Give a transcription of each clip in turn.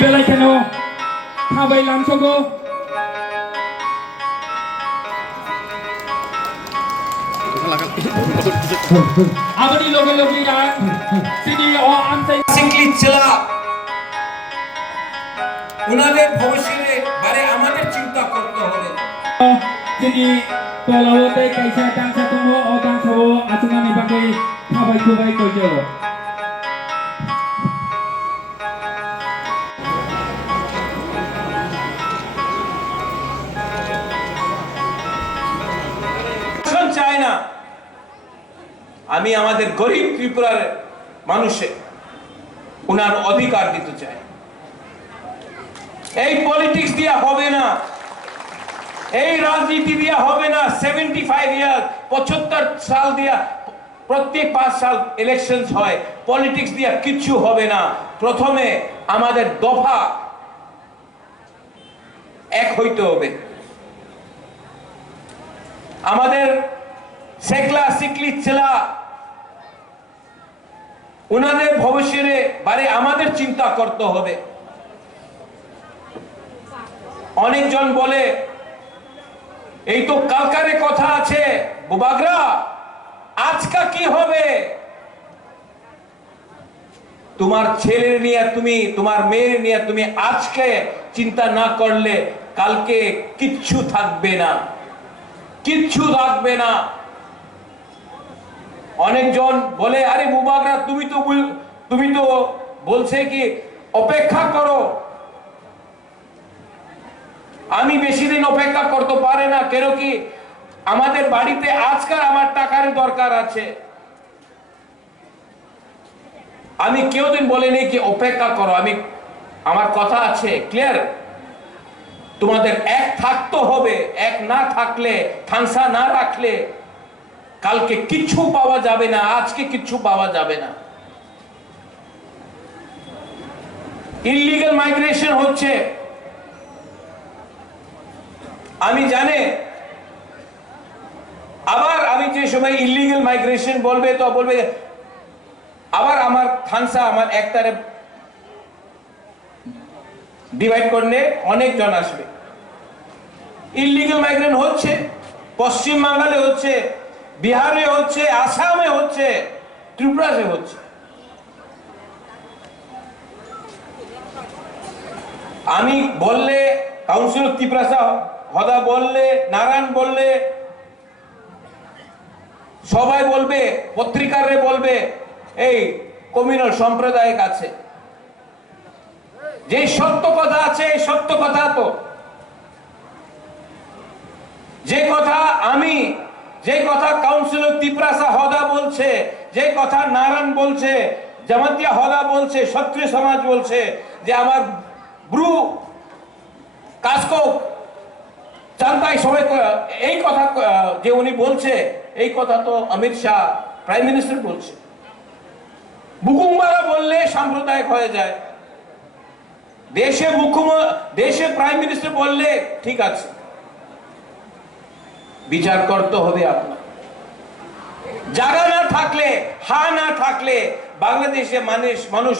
Belai keno kabai lamsogo abadi logi ra sini o amsai sickly ছেলা উনাদের ভবিষ্যতে বারে আমাদের চিন্তা করতে হবে sini tolawote kaisa tangsa tomo o tangso asungani bagai kabai kubai kojo চাই না আমি আমাদের গরিব ত্রিপুরার মানুষে উনার অধিকার দিতে চাই এই পলিটিক্স দিয়া হবে না এই রাজনীতি দিয়া হবে না 75 ইয়ার 75 সাল দিয়া প্রত্যেক 5 সাল ইলেকশনস হয় পলিটিক্স দিয়া কিছু হবে না প্রথমে আমাদের দফা এক হইতে হবে আমাদের সেকলা সিকলি ছেলা উনাদের ভবিষ্যতে বারে আমাদের চিন্তা করতে হবে অনেকজন বলে এই তো কালকারে কথা আছে বুবাগরা আজকা কি হবে তোমার ছেলে নিয়ে তুমি তোমার মেয়ে নিয়ে তুমি আজকে চিন্তা না করলে কালকে কিচ্ছু থাকবে না কিচ্ছু থাকবে না অনেকজন বলে আরে বুবাগরা তুমি তো বলছে কি অপেক্ষা করো আমি বেশি দিন অপেক্ষা করতে পারে না কেন কি আমাদের বাড়িতে আজকাল আমার টাকার দরকার আছে আমি কেউ দিন বলিনি কি অপেক্ষা করো আমি আমার কথা আছে ক্লিয়ার তোমাদের এক থাকতে হবে এক না থাকলে থানসা না রাখলে কালকে কিচ্ছু পাওয়া যাবে না আজকে কিচ্ছু পাওয়া যাবে না ইললিগাল মাইগ্রেশন হচ্ছে আমি জানি আবার আমি যে সময় ইললিগাল মাইগ্রেশন বলবে তো বলবে আবার আমার থানসা আমার একটারে ডিভাইড করলে অনেক জন আসবে ইললিগাল মাইগ্রেশন হচ্ছে পশ্চিম বাংলায় হচ্ছে বিহারে হচ্ছে আসামে হচ্ছে ত্রিপুরাতে হচ্ছে আমি বললে কাউন্সিলর ত্রিপুরা হদা বললে নারায়ণ বললে সবাই বলবে পত্রিকারে বলবে এই কমিউনাল সম্প্রদায়ের কাছে যে সত্য কথা আছে এই সত্য কথা তো যে কথা আমি যে কথা কাউন্সিলর ত্রিপুরা হদা বলছে যে কথা নারায়ণ বলছে জামাতিয়া হদা বলছে ক্ষত্রিয় সমাজ বলছে যে আমার ব্রু কাসকো চান্তাই সবাই এই কথা যে উনি বলছে এই কথা তো অমিত শাহ প্রাইম মিনিস্টার বলছে বুকুমবারা বললে সাম্প্রদায়িক হয়ে যায় দেশে প্রাইম মিনিস্টার বললে ঠিক আছে বিচার করতে হবে আপনার জায়গা না থাকলে হা না থাকলে বাংলাদেশে মানুষ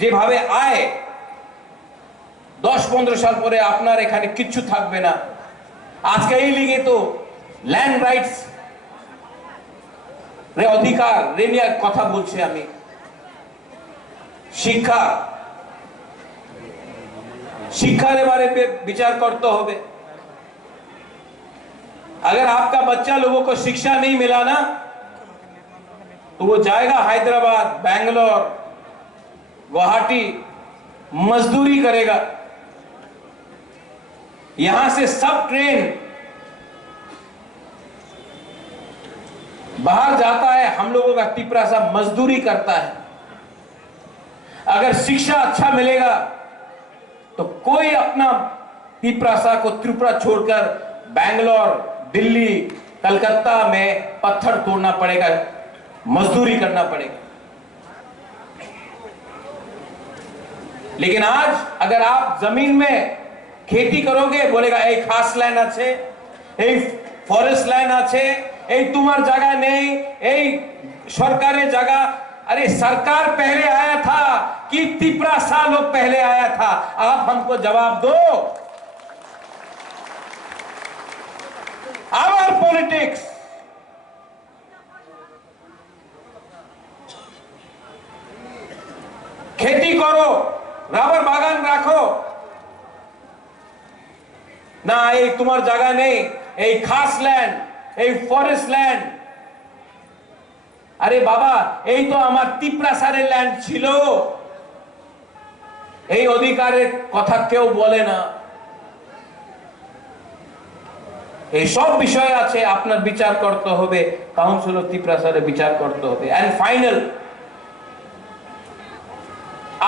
যেভাবে আয় 10-15 সাল পরে আপনার এখানে কিচ্ছু থাকবে না আজকে এই লিগে তো ল্যান্ড রাইটস রে অধিকার রে নিয়ে কথা বলছি আমি शिक्षा के बारे में विचार करते होगे अगर आपका बच्चा लोगों को शिक्षा नहीं मिला ना तो वो जाएगा हैदराबाद बैंगलोर गुवाहाटी मजदूरी करेगा यहां से सब ट्रेन बाहर जाता है हम लोगों का टिपरा सा मजदूरी करता है अगर शिक्षा अच्छा मिलेगा तो कोई अपना तिपरासा को त्रिपुरा छोड़कर बैंगलोर, दिल्ली, कलकत्ता में पत्थर तोड़ना पड़ेगा, मजदूरी करना पड़ेगा। लेकिन आज अगर आप जमीन में खेती करोगे, बोलेगा এই খাস ল্যান্ড আছে, এই ফরেস্ট ল্যান্ড আছে, এই তোমার जगह नहीं, এই सरकारी जगह। अरे सरकार पहले आया था कि तिपरासा लोग पहले आया था? आप हमको जवाब दो। आवर पॉलिटिक्स, खेती करो, रबर बागान राखो ना, এই তোমার জায়গা নেই, এই খাস ল্যান্ড, এই ফরেস্ট ল্যান্ড। আরে বাবা, এই তো আমার তিপরাসারের ল্যান্ড ছিল। এই অধিকারের কথা কেউ বলে না। এই সব বিষয় আছে, আপনার বিচার করতে হবে, কাউন্সিল অফ তিপরাসারে বিচার করতে হবে। এন্ড ফাইনাল,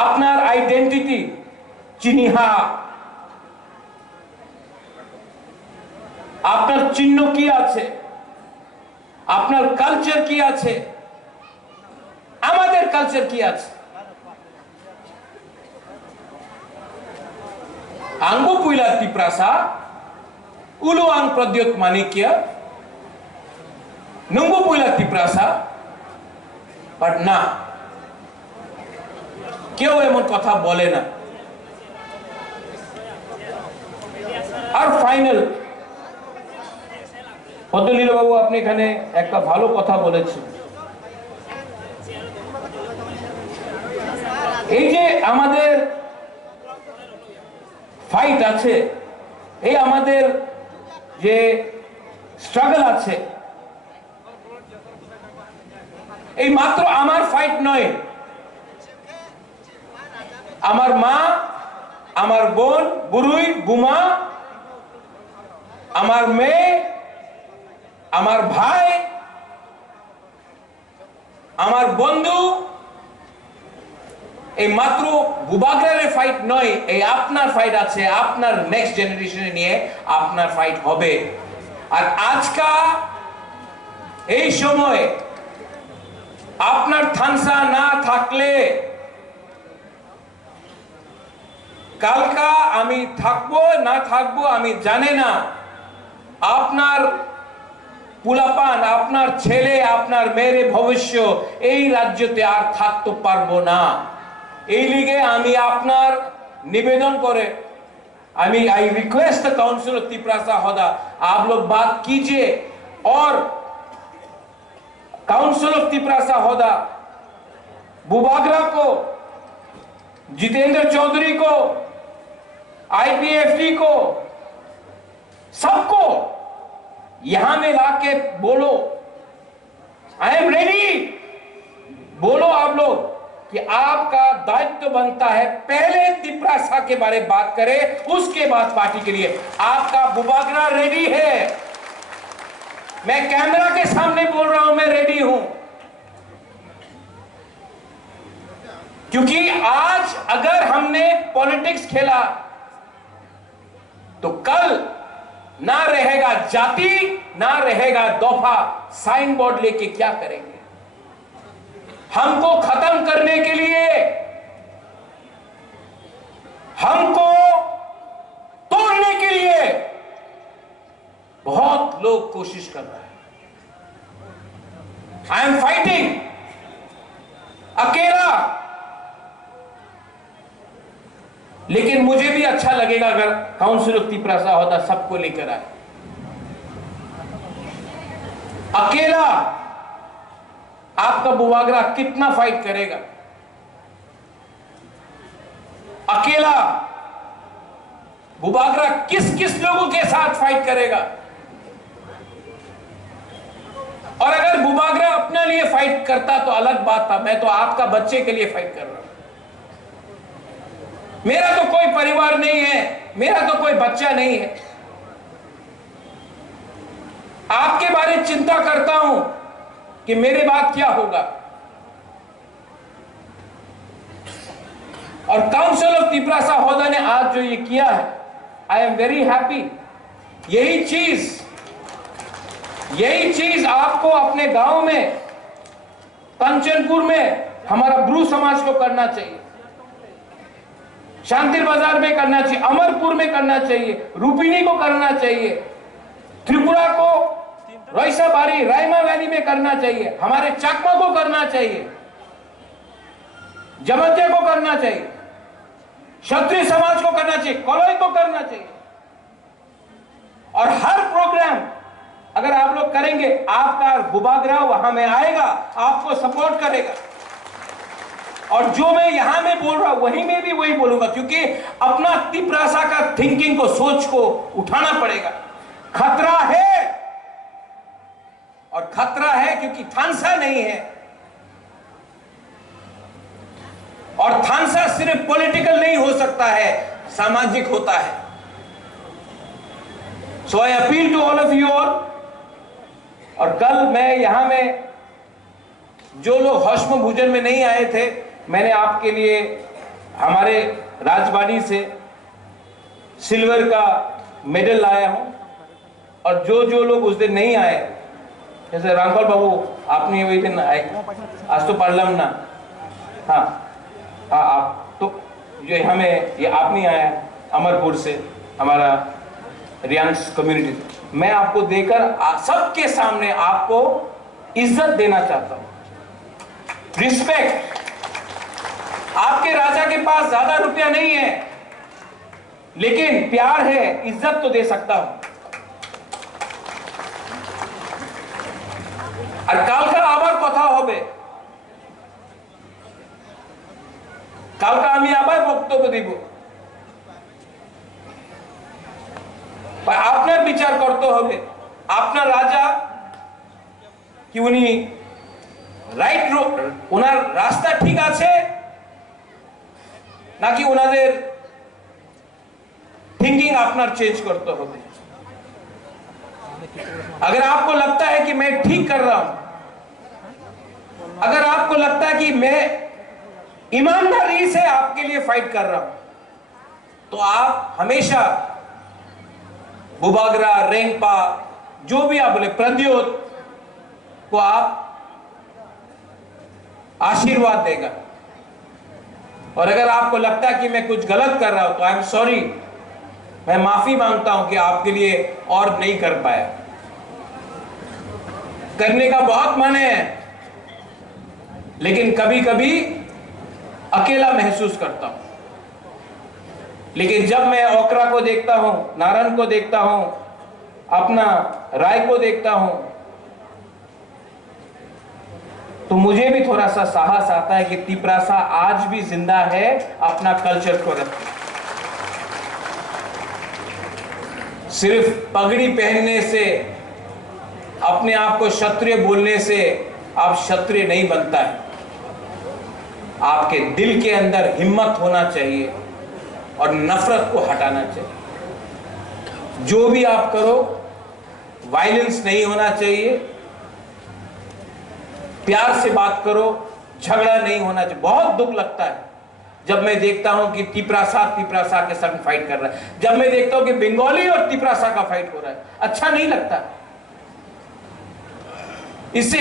আপনার আইডেন্টিটি চিহ্নিহা, আপনার চিহ্ন কি আছে, আপনার কালচার কি আছে, আমাদের কালচার কি আছে? আঙ্গু পুইলা তিপ্রাসা, উলু আং প্রদ্যোত মানিক্য, নুঙ্গু পুইলা তিপ্রাসা, বাট না, কেউ এমন কথা বলে না। আর ফাইনাল, পদ্মলীল বাবু, আপনি এখানে একটা ভালো কথা বলেছেন। এই যে আমাদের ফাইট আছে, এই আমাদের যে স্ট্রাগল আছে, এই মাত্র আমার ফাইট নয়। আমার মা, আমার বোন, বুড়ুই, বুমা, আমার মেয়ে, আমার ভাই, আমার বন্ধু, এই মাত্র বুবাগ্রারের ফাইট নয়, এই আপনার ফাইট আছে। আপনার নেক্সট জেনারেশনে নিয়ে আপনার ফাইট হবে। আর আজকা এই সময় আপনার থানসা না থাকলে কালকা আমি থাকবো না থাকবো আমি জানি না। আপনার পুলাপান, আপনার ছেলে, আপনার মেয়ের ভবিষ্য এই রাজ্যতে আর থাকতে পারবো না। এই লিগে আমি আপনার निवेदन करे, I request the council of Tiprasa Hoda, आप लोग बात कीजिए और काउंसिल ऑफ तिपरासा होदा बुबागरा को, जितेंद्र चौधरी को, आईपीएफटी को, सबको यहां में लाके बोलो आई एम रेडी। बोलो आप लोग कि आपका दायित्व बनता है पहले तिपरासा के बारे में बात करें, उसके बाद पार्टी के लिए। आपका बुबागरा रेडी है, मैं कैमरा के सामने बोल रहा हूं, मैं रेडी हूं। क्योंकि आज अगर हमने पॉलिटिक्स खेला तो कल ना रहेगा जाति, ना रहेगा दफा, साइन बोर्ड लेके क्या करेंगे? हमको खत्म करने के लिए, हमको तोड़ने के लिए बहुत लोग कोशिश कर रहे हैं। आई एम फाइटिंग अकेला, लेकिन मुझे भी अच्छा लगेगा अगर काउंसिल ऑफ तिपरासा होता सबको लेकर आए। अकेला आपका बुबागरा कितना फाइट करेगा? अकेला बुबागरा किस किस लोगों के साथ फाइट करेगा? और अगर बुबागरा अपने लिए फाइट करता तो अलग बात था, मैं तो आपका बच्चे के लिए फाइट कर रहा हूं। मेरा तो कोई परिवार नहीं है, मेरा तो कोई बच्चा नहीं है। आपके बारे में चिंता करता हूं कि मेरे बाद क्या होगा। और काउंसिल ऑफ तिपरासा होदा ने आज जो ये किया है, आई एम वेरी हैप्पी। यही चीज आपको अपने गांव में, कंचनपुर में हमारा ब्रू समाज को करना चाहिए, शांतिर बाजार में करना चाहिए, अमरपुर में करना चाहिए, रूपिनी को करना चाहिए, त्रिपुरा को रईसाबारी रायमा वैली में करना चाहिए, हमारे चाकमा को करना चाहिए, जमतिया को करना चाहिए, क्षत्रिय समाज को करना चाहिए, कलोई को करना चाहिए। और हर प्रोग्राम अगर आप लोग करेंगे, आपका बुबागरा वहां में आएगा, आपको सपोर्ट करेगा। और जो मैं यहां में बोल रहा हूं वहीं में भी वही बोलूंगा, क्योंकि अपना तिपरासा का थिंकिंग को, सोच को उठाना पड़ेगा। खतरा है, और खतरा है क्योंकि थानसा नहीं है। और थानसा सिर्फ पॉलिटिकल नहीं हो सकता है, सामाजिक होता है। So I appeal to all of you all. और कल मैं यहां में जो लोग हश्म भोजन में नहीं आए थे, मैंने आपके लिए हमारे राजवाड़ी से सिल्वर का मेडल लाया हूं। और जो लोग उस दिन नहीं आए, जैसे रामपाल बाबू आपने वही दिन आए, आज तो पढ़लम ना, हाँ आप तो जो हमें ये आप नहीं आया अमरपुर से, हमारा रियांस कम्युनिटी, मैं आपको देकर सबके सामने आपको इज्जत देना चाहता हूं, रिस्पेक्ट। आपके राजा के पास ज्यादा रुपया नहीं है, लेकिन प्यार है, इज्जत तो दे सकता हूं। আর কালকে আবার কথা হবে, কালকে আমি আবার বক্তব্য দিব। আপনার বিচার করতে হবে, আপনার রাজা কি উনি রাইট, ওনার রাস্তা ঠিক আছে নাকি ওনাদের थिंकिंग আপনার चेंज करते হবে। अगर आपको लगता है कि मैं ठीक कर रहा हूं, अगर आपको लगता है कि मैं ईमानदारी से आपके लिए फाइट कर रहा हूं, तो आप हमेशा बुबागरा, रेंगपा, जो भी आप बोले, प्रद्योत को आप आशीर्वाद देगा। और अगर आपको लगता है कि मैं कुछ गलत कर रहा हूं, तो आई एम सॉरी, मैं माफी मांगता हूं कि आपके लिए और नहीं कर पाया। करने का बहुत मन है, लेकिन कभी कभी अकेला महसूस करता हूं। लेकिन जब मैं ओकरा को देखता हूं, नारायण को देखता हूं, अपना राय को देखता हूं, तो मुझे भी थोड़ा सा साहस आता है कि तिपरासा आज भी जिंदा है, अपना कल्चर को रखते। सिर्फ पगड़ी पहनने से, अपने आप को क्षत्रिय बोलने से आप क्षत्रिय नहीं बनता है। आपके दिल के अंदर हिम्मत होना चाहिए और नफरत को हटाना चाहिए। जो भी आप करो, वायलेंस नहीं होना चाहिए, प्यार से बात करो, झगड़ा नहीं होना चाहिए। बहुत दुख लगता है जब मैं देखता हूं कि तिपरासा के संग फाइट कर रहा है, जब मैं देखता हूं कि बंगाली और तिपरासा का फाइट हो रहा है, अच्छा नहीं लगता। इससे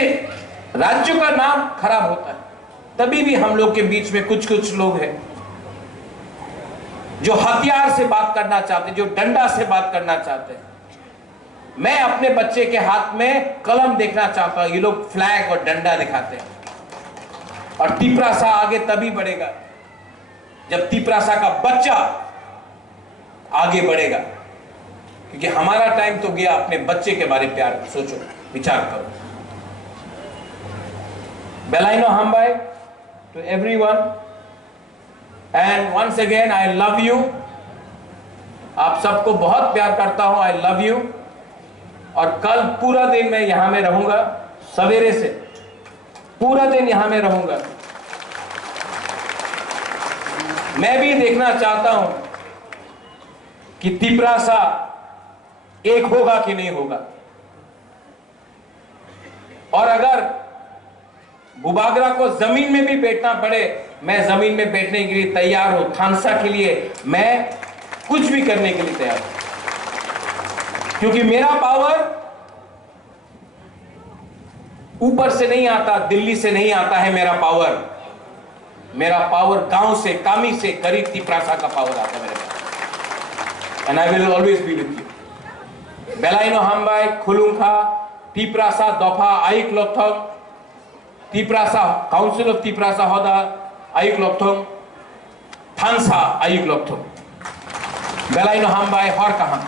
राज्य का नाम खराब होता है। तभी भी हम लोग के बीच में कुछ लोग हैं जो हथियार से बात करना चाहते, जो डंडा से बात करना चाहते हैं। मैं अपने बच्चे के हाथ में कलम देखना चाहता हूं, ये लोग फ्लैग और डंडा दिखाते हैं। और तिपरासा आगे तभी बढ़ेगा जब तिपरासा का बच्चा आगे बढ़ेगा, क्योंकि हमारा टाइम तो गया। अपने बच्चे के बारे में प्यार सोचो, विचार करो। बेलाइनो हमबाई to everyone, and once again I love you. आप सबको बहुत प्यार करता हूं, आई लव यू। और कल पूरा दिन मैं यहां में रहूंगा, सवेरे से पूरा दिन यहां में रहूंगा। मैं भी देखना चाहता हूं कि तिपरासा एक होगा कि नहीं होगा। और अगर बुबागरा को जमीन में भी बैठना पड़े, मैं जमीन में बैठने के लिए तैयार हूं। थानसा के लिए मैं कुछ भी करने के लिए तैयार हूं, क्योंकि मेरा पावर ऊपर से नहीं आता, दिल्ली से नहीं आता है। मेरा पावर गांव से, कामी से, करीब तिप्रासा का पावर आता है मेरे पास। And I will always be with you. बेलाइनो हामबाई, खुलुंखा, तिप्रासा दफा आयुक लथंग, तिप्रासा काउंसिल ऑफ तिप्रासा हदा आयुक लथंग, थानसा आयुक लथंग, बेलाइनो हामबाई हर कहां